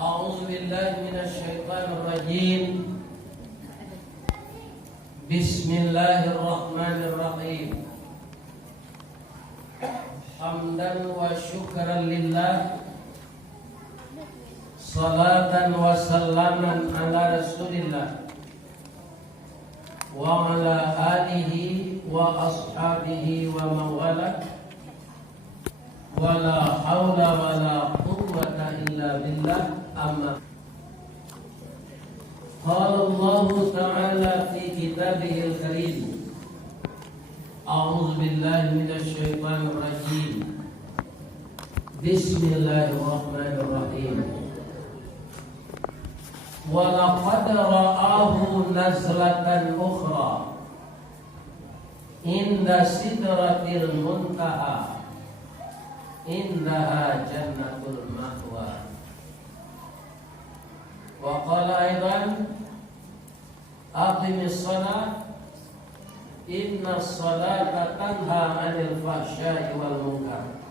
A'udzu billahi minasyaitonir rajim. Bismillahirrahmanirrahim. Hamdan wa syukran lillah, salatan wa salaman ala Rasulillah wa ala alihi wa ashabihi wa mawala. Wala haula wala quwwata illa billah. Amma qala Allah ta'ala fi kitabihil karim. A'udzu billahi minasy syaithanir rajim. Bismillahirrahmanirrahim. Wa laqad ra'ahu nazlatan ukhra inda sidratil muntaha indaha jannatul ma'wa. Wa qala aidan aqimis shalah inna sholata tanha 'anil fahsya'i wal munkar.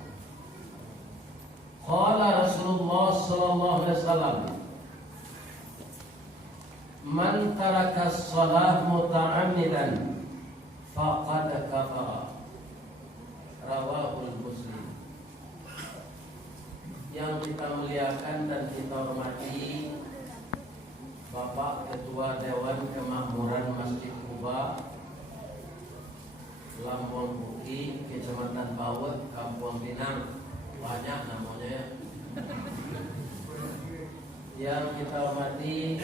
Qala Rasulullah sallallahu alaihi wasallam, man taraka shalah muta'ammidan faqad kafara. Rawahul Muslim. Yang kita muliakan dan kita hormati Bapak Ketua Dewan Kemakmuran Masjid Kuba, Lampung Buki, Kecamatan Bawet, Kampung Pinang, banyak namanya. Yang kita hormati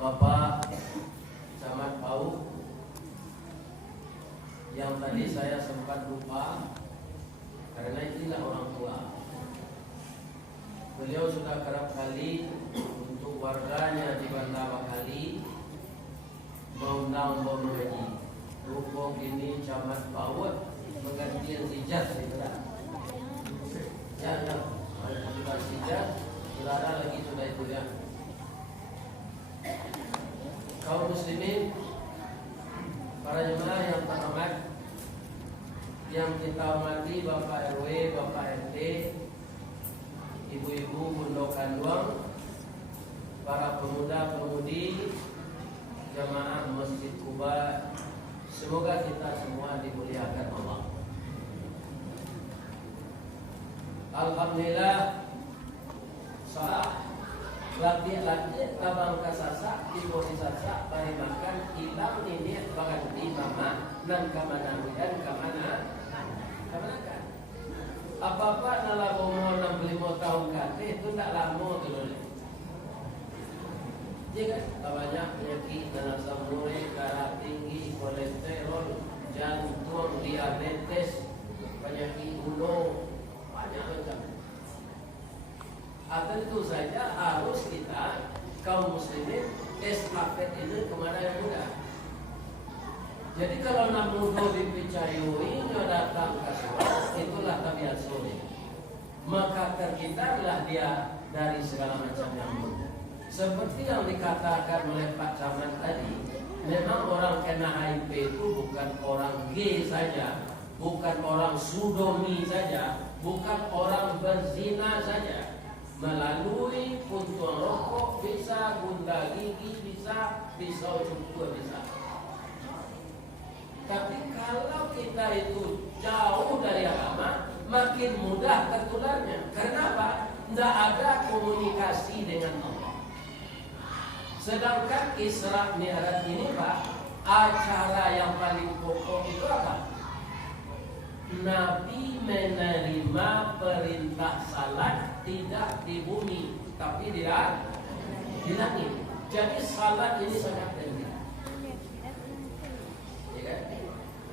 Bapak Camat Pau, yang tadi saya sempat lupa karena inilah orang tua. Beliau sudah kerap kali untuk warganya di Banda Bakali mengundang mengaji. Rupuk ini Camat Bawet menggantikan sijat saudara. Ya, sudah sijat, saudara lagi sudah itu ya. Kaum muslimin, para jemaah yang terhormat, yang kita hormati Bapak RW, Bapak RT, ibu-ibu, bundok kandung, para pemuda-pemudi jamaah Masjid Kuba, semoga kita semua dimuliakan Allah. Alhamdulillah, salah laki-laki tabang kasasa di posisi sasa bari makan hilang ini bagan di mama nan kamana dan kamana kan. Apa-apa nalar umur 65 tahun kate itu tak lama dulu. Jika banyak penyakit dan asam urat, darah tinggi, kolesterol, jantung, diabetes, penyakit ulo, banyak macam. Tentu saja harus kita kaum muslimin estafet ini kepada yang muda. Jadi kalau nak muda dipicayui datang ke sholat, itulah tabiat soleh. Maka terhindarlah dia dari segala macam yang muda. Seperti yang dikatakan oleh Pak Camat tadi, memang orang kena HIV itu bukan orang gay saja, bukan orang sodomi saja, bukan orang berzina saja. Melalui puntung rokok bisa, gunda gigi bisa, pisau cukur bisa. Tapi kalau kita itu jauh dari agama, makin mudah tertularnya. Kenapa? Tidak ada komunikasi dengan Allah. Sedangkan Isra Mi'raj ini Pak, acara yang paling pokok itu apa? Nabi menerima perintah salat tidak di bumi, tapi di langit. Jadi salat ini sangat penting. Ya kan?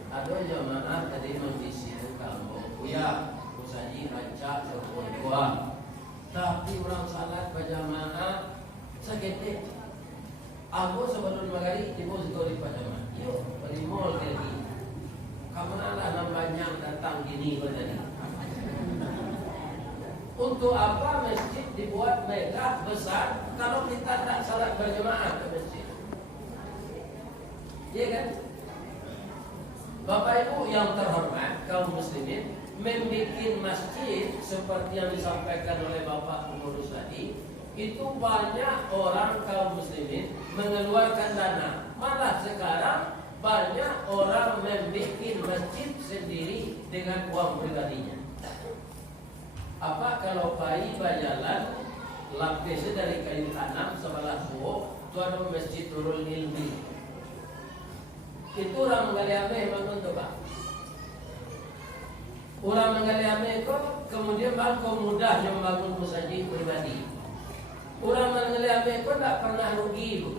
Ada jemaah tadi mengisi kamu, ya, usaji rancak berkuah. Tapi orang salat berjamaah seketik. Aku sebelum maghrib ibu sekali berjamaah. Yuk, beri mall lagi. Kamu ada banyak datang gini tadi. Untuk apa masjid dibuat megah besar kalau kita tak salat berjamaah ke masjid? Iya kan? Bapak Ibu yang terhormat, kaum muslimin, membuat masjid seperti yang disampaikan oleh Bapak pengurus tadi, itu banyak orang kaum muslimin mengeluarkan dana. Malah sekarang banyak orang membuat masjid sendiri dengan uang pribadinya. Apa kalau bayi berjalan lapisnya dari kayu tanam sebelah buah itu ada masjid Nurul Ilmi. Itu orang mengalami bangun tu Pak. Orang mengalami itu kemudian bangko mudah yang bangun masjid pribadi. Orang mengalami itu tak pernah rugi ibu.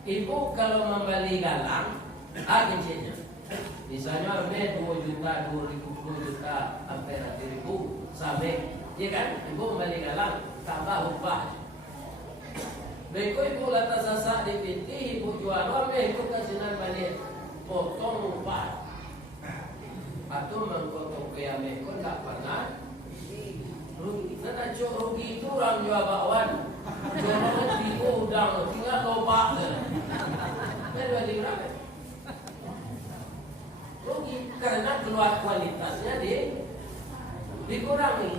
Ibu kalau membeli galang, agensinya. Misalnya ame 2 juta, 2 juta, sampai 1.000 sampai, ya kan? Ibu membeli galang, tambah upah. Beko ibu latas sasak di pinti, ibu jual ame, ibu kasinan balik, potong upah. Atau mengkotok ke ame, kau tak pernah rugi. Nah, rugi itu orang jual bakwan. Jual tiga udang, tinggal lopak. Kan balik berapa? Rugi karena keluar kualitasnya dikurangi.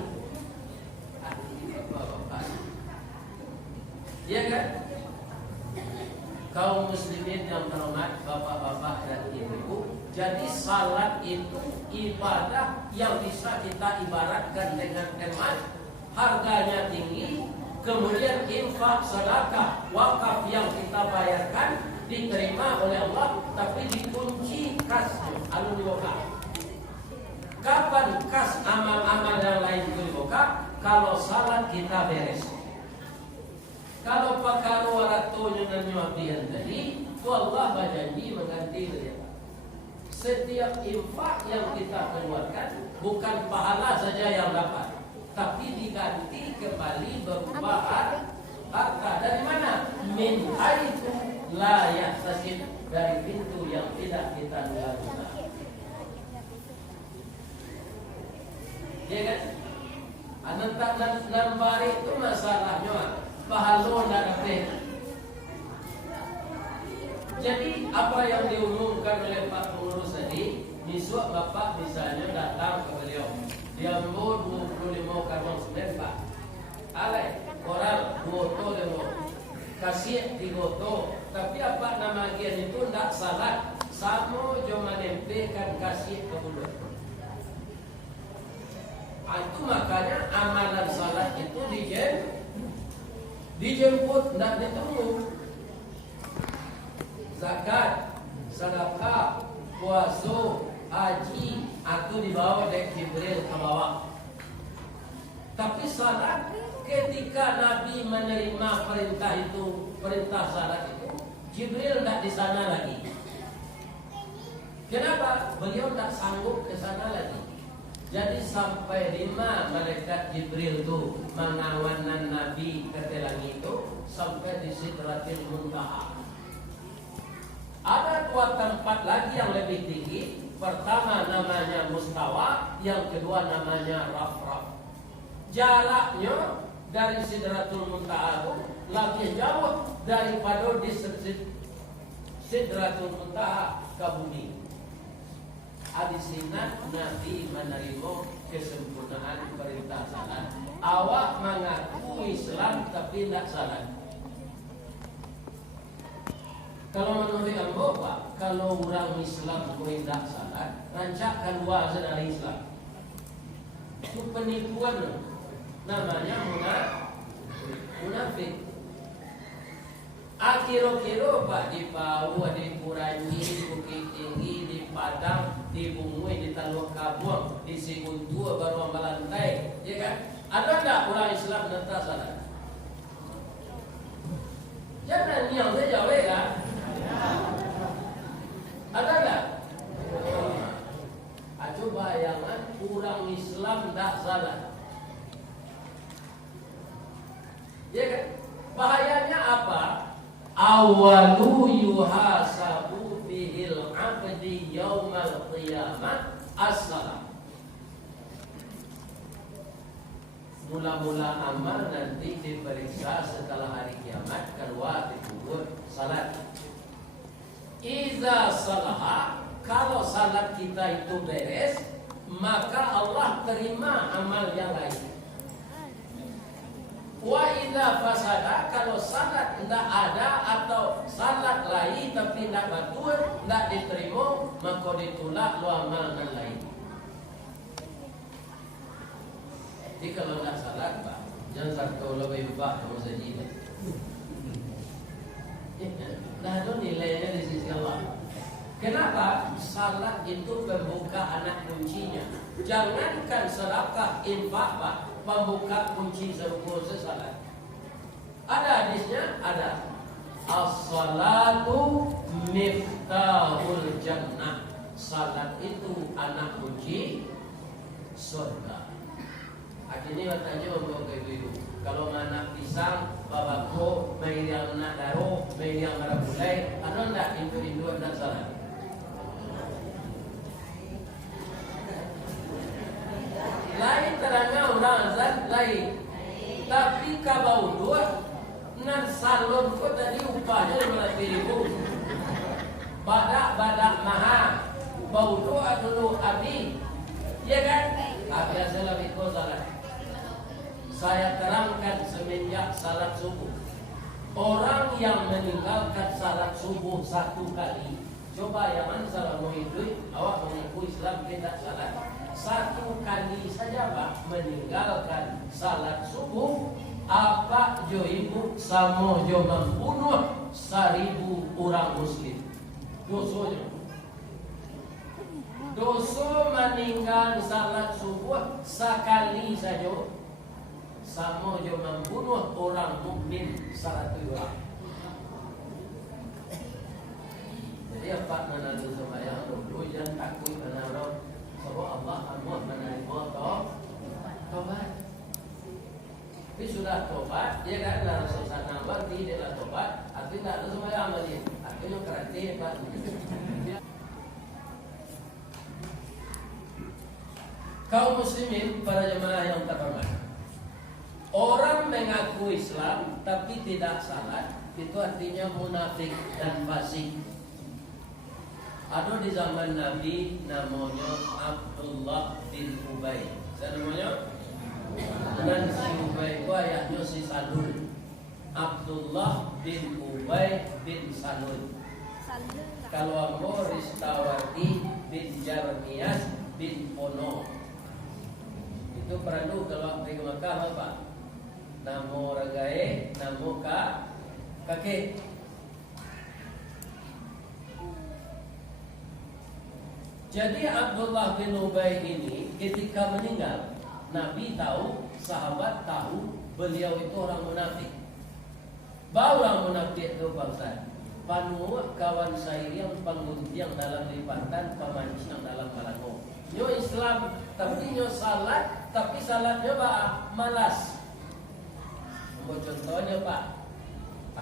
Ya kan? Kaum muslimin yang terhormat, bapak-bapak dan ibu-ibu, jadi salat itu ibadah yang bisa kita ibaratkan dengan emas, harganya tinggi, kemudian infak, sedekah, wakaf yang kita bayarkan diterima oleh Allah, tapi dikunci kasnya, alun dibuka. Kapan kas amal-amal yang lain itu dibuka? Kalau salat kita beres. Kalau pakar waratonya dan nyuapian tadi, itu Allah berjanji mengganti dia. Setiap infak yang kita keluarkan bukan pahala saja yang dapat, tapi diganti kembali berupa harta. Dari mana? Min haitsu la yahtasib, dari pintu yang tidak kita duga-duga. Ya kan? Anantak nambari itu masalahnya. Pahala tidak dapat. Jadi apa yang diumumkan oleh Pak Pengurus tadi, besok Bapak misalnya datang ke beliau, dia mau 25 karung semen Pak, alai koral 2 kasih 3, tapi apa nama gian itu tidak salah, sama cuma nempelkan kasih ke mulut. Itu makanya amalan salat itu dijemput, tidak ditunggu. Zakat, sedekah, puasa, haji, itu dibawa dari Jibril ke bawah. Tapi salat, ketika Nabi menerima perintah itu, perintah salat itu, Jibril tidak di sana lagi. Kenapa? Beliau tidak sanggup ke sana lagi. Jadi sampai 5 malaikat Jibril itu mengawanan Nabi ke langit itu sampai di Sidratil Muntaha. Ada 2 tempat lagi yang lebih tinggi. Pertama namanya Mustawa, yang kedua namanya Rafraf. Jaraknya dari Sidratul Muntaha itu lebih jauh daripada di Sidratul Muntaha ke bumi. Adisina Nabi menerima kesempurnaan perintah salat. Awak mengaku Islam tapi tidak salat. Kalau menurut ambo Pak, kalau orang Islam tidak salat, rancak keluar dari Islam. Itu penipuan, namanya munafik. Kira-kira Pak di Pau, di Puranji, di Bukit Tinggi, di Padang, di Bungui, di Teluk Kabuang, di Siguntua, baru Melantai, ya kan? Ada tak orang Islam yang salat? Jangan yang saya jawab kan? Ada tak? Coba bayangan orang Islam tak salat. Ya kan? Bahayanya apa? Awalu yuhasabu bihil abdi yaumal qiyamah as-salam. Mula-mula amal nanti diperiksa setelah hari kiamat, keluar di kubur salat. Iza salaha, kalau salat kita itu beres, maka Allah terima amal yang lain. Wa in Ila fasada, kalau salat tidak ada atau salat lain tapi tidak betul, tidak diterima, maka ditolak lu amalan lain. Jadi kalau tidak salat, Pak, jangan satu lebih baik kamu saja. Nah, itu nilainya di sisi Allah. Kenapa? Salat itu pembuka anak kuncinya. Jangankan sedekah, infak, Pak, pembuka kunci surga salat. Ada hadisnya, ada. As-salatu miftahul jannah. Salat itu anak kunci surga. Akhirnya katanya untuk itu. Kalau anak pisang, babako, main yang nak daro, main yang marah bulai, ada enggak itu dan salat? Lain terangnya orang azan lain. Tapi kalau dua nan salon ko tadi upahnya 15.000. Badak mahal. Bau doa dulu abi. Ya kan? Biasa lebih ko salat. Saya terangkan semenjak salat subuh. Orang yang meninggalkan salat subuh satu kali, coba yang mana salah mau itu, awak mengaku Islam tidak salat. Satu kali saja Pak meninggalkan salat subuh, apa jo ibu samo jo membunuh 1.000 orang muslim. Dosanya. Dosa meninggal salat subuh sekali saja, sama jo membunuh orang mukmin 100 orang. Jadi apa menandu sembahyang dulu jangan takut menandu bahwa Allah amat menerima tobat. Tapi sudah tobat, dia kan dalam suasana berarti dia dah tobat, artinya tak ada sembahyang lagi. Artinya kerati Pak. Kaum muslimin, para jemaah yang terhormat. Orang mengaku Islam tapi tidak salat, itu artinya munafik dan fasik. Ada di zaman Nabi namanya Abdullah bin Ubay. Saya namanya? Dan si Ubay itu ayahnya si Salul. Abdullah bin Ubay bin Salul. Kalau ambo Ristawati bin Jarmiyas bin Ono. Itu perlu kalau pergi ke Makkah apa? Namo ragae, namo kakek. Jadi Abdullah bin Ubay ini ketika meninggal, Nabi tahu, sahabat tahu, beliau itu orang munafik. Bawa orang munafik itu bangsa. Panu kawan saya yang pangguntiang dalam lipatan, pemancing yang dalam malango. Nyo Islam, tapi nyo salat, tapi salatnya Pak malas. Contohnya Pak,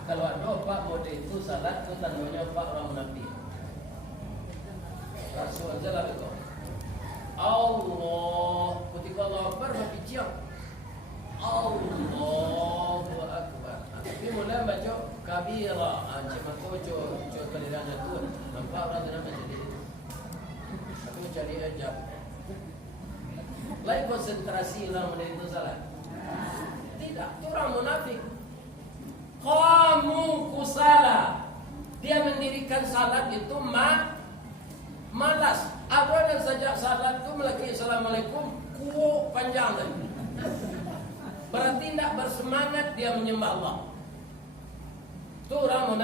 kalau ada Pak mode itu salat itu tandanya Pak orang munafik. Rasul aja lah itu. Allah, ketika Allah Akbar mati ciam. Allahu Akbar. Tapi mulai baca kabira, cuma koco kelirannya tu. Nampak orang tu nampak jadi. Tapi cari ajab. Lain konsentrasi orang mana itu salat. Tidak, itu orang munafik. Kamu kusala. Dia mendirikan salat itu malas. Apa yang sejak salat itu melaki assalamualaikum kuo panjang kan. Berarti tidak bersemangat dia menyembah Allah. Itu orang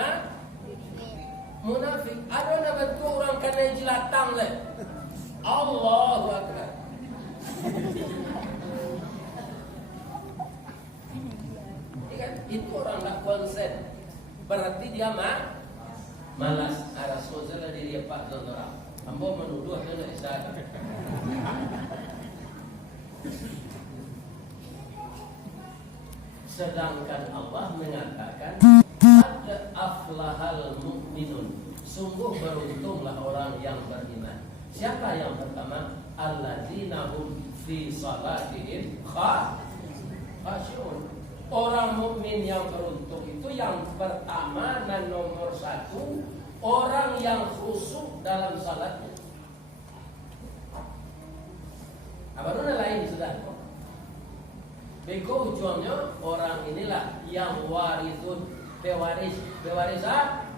munafik. Ada yang bentuk orang kena jelatang leh. Allahu Akbar. Itu orang tak konsen. Berarti dia malas. Rasulullah diri Pak Zondora. Ambo menuduh dia Isa. Sedangkan Allah mengatakan ada aflahal mu'minun. Sungguh beruntunglah orang yang beriman. Siapa yang pertama? Alladzina hum fi salatihim khashi'un. Orang mukmin yang beruntung itu yang pertama dan nomor satu, orang yang khusyuk dalam salatnya. Baru lain sudah. Bego ujungnya orang inilah yang warithun, pewaris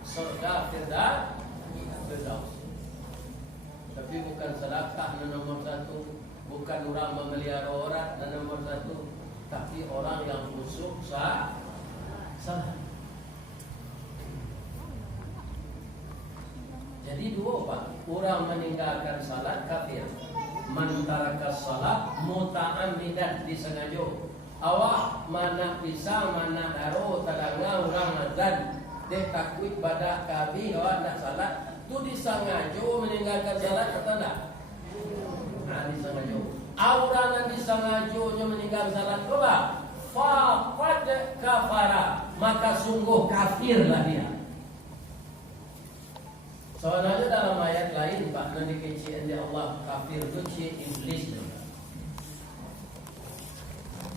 surga Firdaus. Tapi bukan sedekah nomor satu, bukan orang memelihara orang nomor satu, tapi orang yang khusyuk salat. Jadi dua Pak, orang meninggalkan salat kafir. Man taraka salat muta'ammidan, disengaja. Awak mana bisa mana daro tadanga orang azan dia takut pada kami awak nak salat tu disengaja meninggalkan salat kata tak? Nah disengaja. Orang yang disengaja meninggalkan salat apa? Faqad kafara, maka sungguh kafirlah dia. Soalnya dalam ayat lain Pak nanti kecian dia Allah kafir itu iblis juga.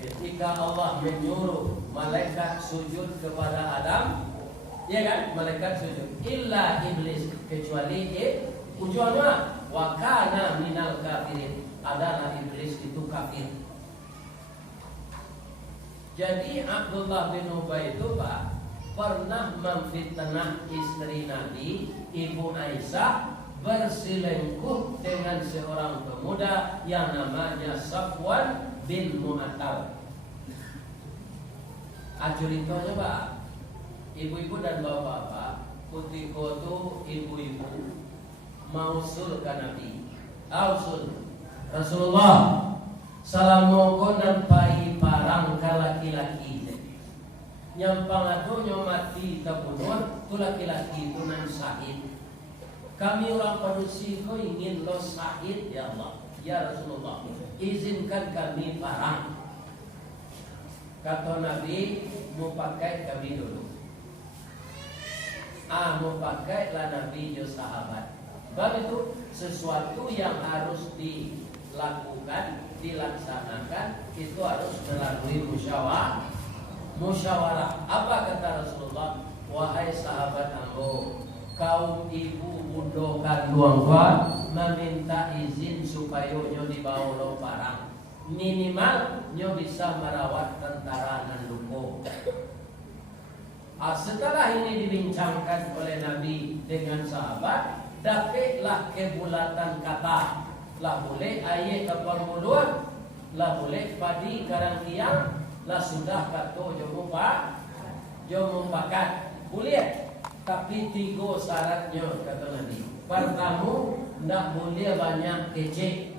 Ketika Allah menyuruh malaikat sujud kepada Adam, ya kan? Malaikat sujud. Illa iblis, kecuali ujungnya wa kana minal kafirin. Adalah iblis itu kafir. Jadi Abdullah bin Ubay itu Pak pernah memfitnah istri Nabi, Ibu Aisyah, berselingkuh dengan seorang pemuda yang namanya Safwan bin Mu'attal. Cerita coba ibu-ibu dan bapak-bapak, ketika itu ibu-ibu mau usul ke Nabi, usul Rasulullah salamogo nampai parang ka laki-laki nyampang ato nyomati tabunon tu laki-laki itu nan sahid. Kami orang manusia ingin lo sahid ya Allah, ya Rasulullah, izinkan kami parang. Kata Nabi, mau pakai kami dulu. Mau pakai lah Nabi jo sahabat. Sebab itu sesuatu yang harus dilakukan, dilaksanakan itu harus melalui musyawarah. Apa kata Rasulullah? Wahai sahabat ambo, kaum ibu bundo kaduangwa meminta izin supaya nyo dibawa lo parang. Minimal nyo bisa merawat tentara dan luko. Setelah ini dibincangkan oleh Nabi dengan sahabat, dapatlah kebulatan kata. Lah boleh ayat kapal mulut, lah boleh padi karang tiang, lah sudah kato jomo pakat. Boleh, tapi 3 syaratnya kata Nabi. Pertama, tidak boleh banyak kecek.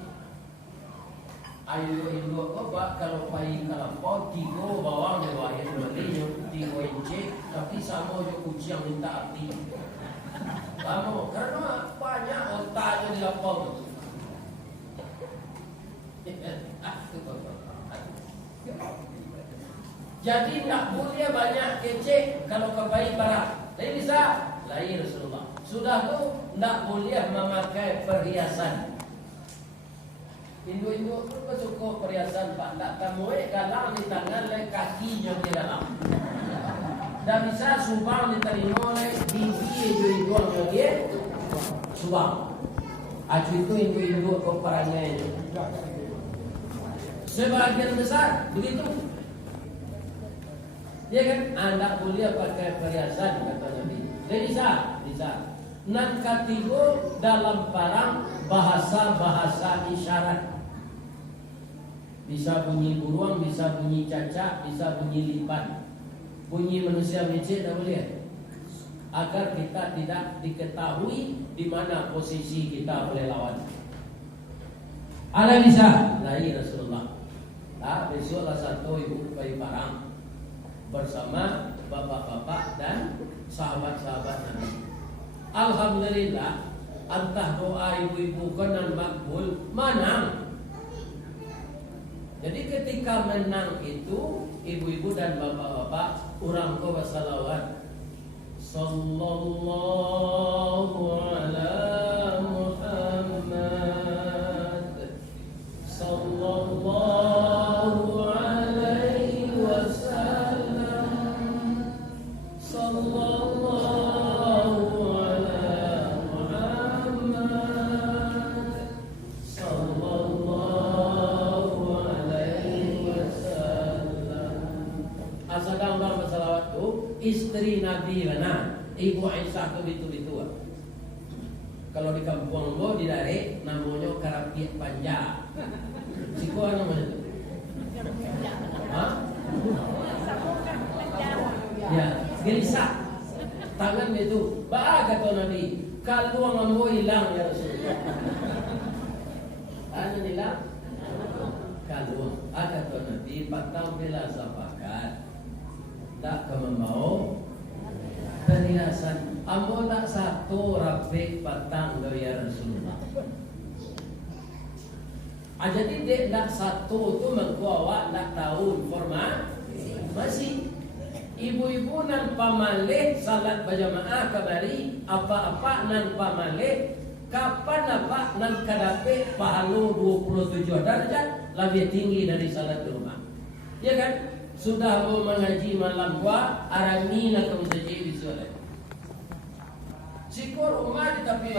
Ayo ibu apa kalau payung kalau 3 bawang diwayat belinya 3 inci, tapi sama je kucing minta api. Kamu karena banyak otaknya di lapang. Jadi tidak boleh banyak kecek kalau kebaik barang. Lain bisa, lain Rasulullah. Sudah tu tidak boleh memakai perhiasan. Indo-indo tu cukup perhiasan Pak. Tak kamu galang di tangan le kakinya di dalam. Dan bisa sumbang diterima oleh bibi indo-indo dia sumbang. Aju itu indo-indo perangai. Sebagian besar begitu. Dia kan anda boleh pakai perhiasan kata Nabi. Bisa. Nan katigo dalam parang bahasa isyarat. Bisa bunyi buruang, bisa bunyi cacak, bisa bunyi lipat. Bunyi manusia mecek tak boleh. Agar kita tidak diketahui di mana posisi kita oleh lawan. Ada bisa, lain Rasulullah. Besoklah satu ibu bayi parang bersama bapak-bapak dan sahabat-sahabat Nabi. Alhamdulillah, antah doa ibu-ibu kenan makbul menang. Jadi ketika menang itu ibu-ibu dan bapak-bapak orang ko bersalawat. Sallallahu ala Muhammad. Sallallahu alaihi wasallam. Sallallahu ala Muhammad. Sallallahu alaihi wasallam. istri Nabi mana? Ibu Aisyah tu bitu-bitu. Kalau di kampung mo di Dare namanya karapiak panja. Siko ano namanya itu? Hah? Ya, gelisah. Tangan itu. Ba kata Nabi, kalau mo hilang ya Rasulullah. Ano nila? Kalau kata Nabi, patang bila sapakat, tak kemau perhiasan. Amo tak satu rapi patang dari Rasulullah. Jadi dek nak satu tu mengkuawak nak tahu informasi. Ibu-ibu nan pamalih salat berjamaah kemari apa-apa nan pamalih kapan apa nan kadape pahala 27 derajat lebih tinggi dari salat di rumah. Ya kan? Sudah mau mengaji malam gua arami nak kamu saja visual. Sikur rumah di tepi